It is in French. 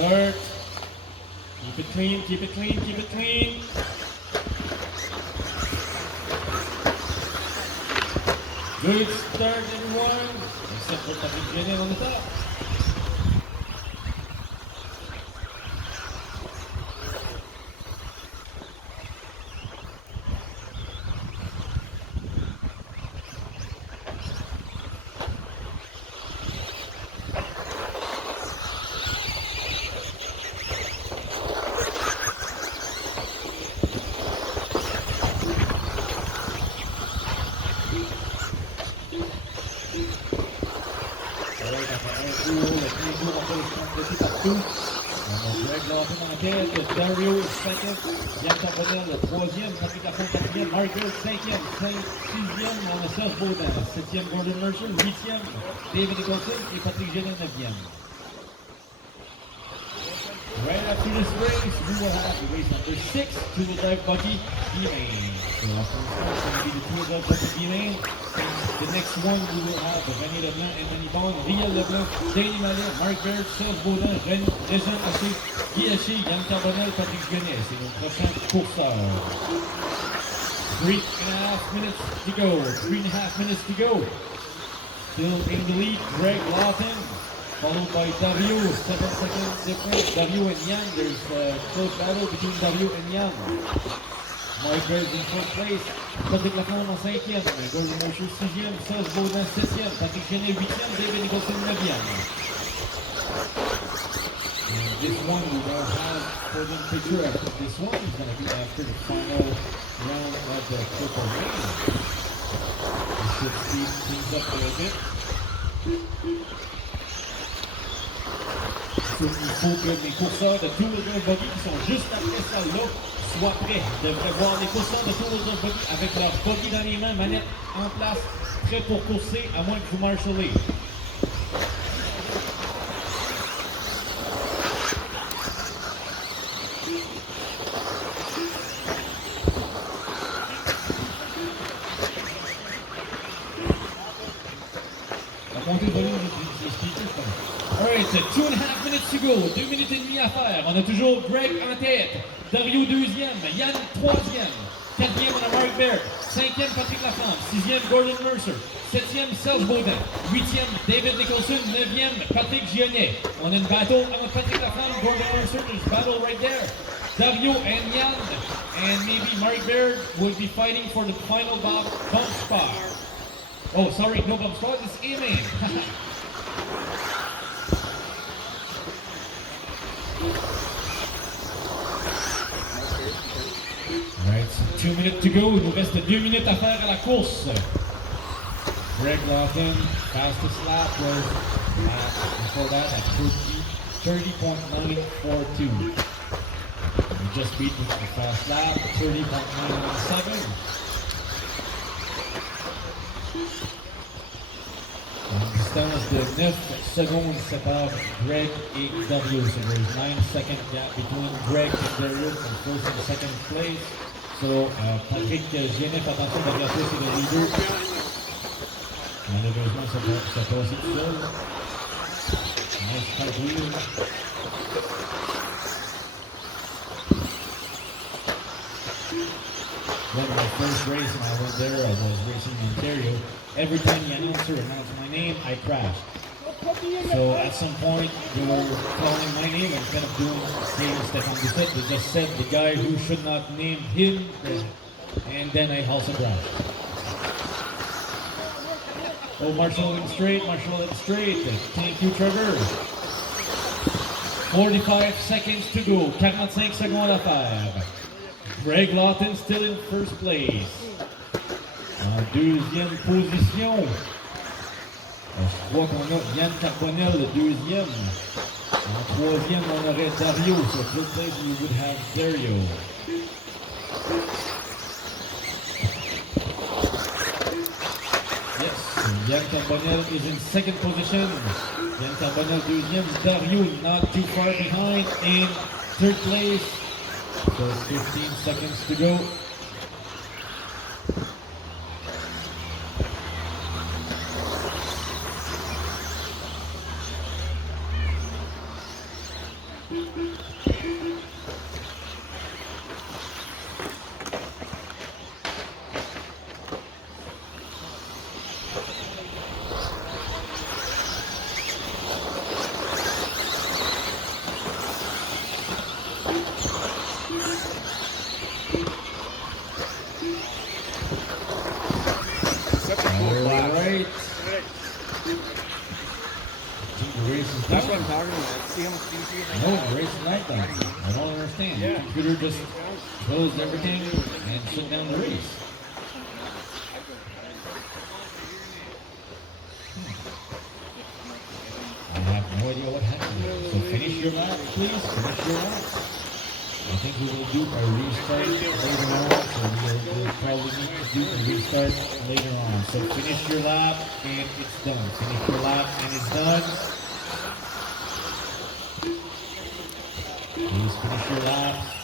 start. Keep it clean, keep it clean, keep it clean. Good start, everyone. Except for Patrick Jenner on the top. Dario second, Yann Carbonel le troisième, Patrick Lafont quatrième, Mark Bird cinquième, sixième, on a Serge Baudin, septième Gordon Mercer, huitième, David Nicholson et Patrick Génin neuvième. Right after this race, we will have the race number 6, two-wheel drive buggy, A1-Main. So after this race, it's going to be the two-wheel drive buggy A1-Main. The next one, we will have René Leblanc, Anthony Bond, Riel Leblanc, Danny Mallet, Mark Baird, Serge Baudin, Régent Haché, Guy Haché, Yann Carbonel, Patrick Genet. C'est nos prochains courseurs. 3.5 minutes to go. 3.5 minutes to go. Still in the lead, Greg Lawton. Followed by Dario, 7 seconds difference. Dario and Yann, there's a close battle between Dario and Yann. Mike Bird in first place, Patrick Lafont en 5e, Gordon Mercer 6e, Serge Baudin 7e, Patrick Genet 8e, David Nicholson 9e. And this one we will have for the picture after this one is going to be after the final round of the Purple Rain. We should speed things up a little bit. Il faut que les courseurs de two-wheel drive buggy qui sont juste après ça-là soient prêts. Ils devraient voir les courseurs de two-wheel drive buggy avec leur buggy dans les mains, manette en place, prêts pour courser, à moins que vous marchelez. Alright, 2.5 minutes to go, 2 minutes et demie à faire. On a toujours Greg en tête, Dario deuxième, Yann troisième, quatrième on a Mark Baird, cinquième Patrick Lafont, sixième Gordon Mercer, septième Serge Baudin, huitième David Nicholson, neuvième Patrick Genet. On a une battle entre Patrick Lafont, Gordon Mercer, there's a battle right there. Dario and Yann, and maybe Mark Baird will be fighting for the final bump spot. Oh, sorry, no bump spot, it's A1-Main. Alright, so 2 minutes to go. Il nous reste 2 minutes à faire à la course. Greg Lawton, fastest lap was before that at 30.942. We just beat the fast lap, 30.917. La distance de 9 secondes sépare Greg et Dario. So there's 9-second gap between Greg and Dario from first and second place. So Patrick Genet, attention derrière toi, c'est le leader. Malheureusement, ça passe tout seul. Nice tight wheel. One of my first race when I went there, I was racing in Ontario. Every time the announcer announced my name, I crashed. So at some point, they were calling my name and instead of doing the same Stefan Doucette, they just said the guy who should not name him, and then I also crashed. Oh, Marshall in straight, Marshall in straight. Thank you, Trevor. 45 seconds to go, 45 secondes à faire. Greg Lawton still in first place. En deuxième position, je crois qu'on a Yann Carbonel le deuxième. En troisième, on aurait Dario. So third place we would have Dario. Yes, Yann Carbonel is in second position. Yann Carbonel deuxième. Dario not too far behind in third place. So 15 seconds to go. Alright. That's what I'm talking about. See how much easier they No, have? the race is not done. I don't understand. Yeah. The computer just closed everything and shut down the race. I have no idea what happened there. So finish your lap, please. Finish your lap. I think we will do a restart later on. So we'll probably need to do a restart later on. So finish your lap and it's done. Finish your lap and it's done. Please finish your laps.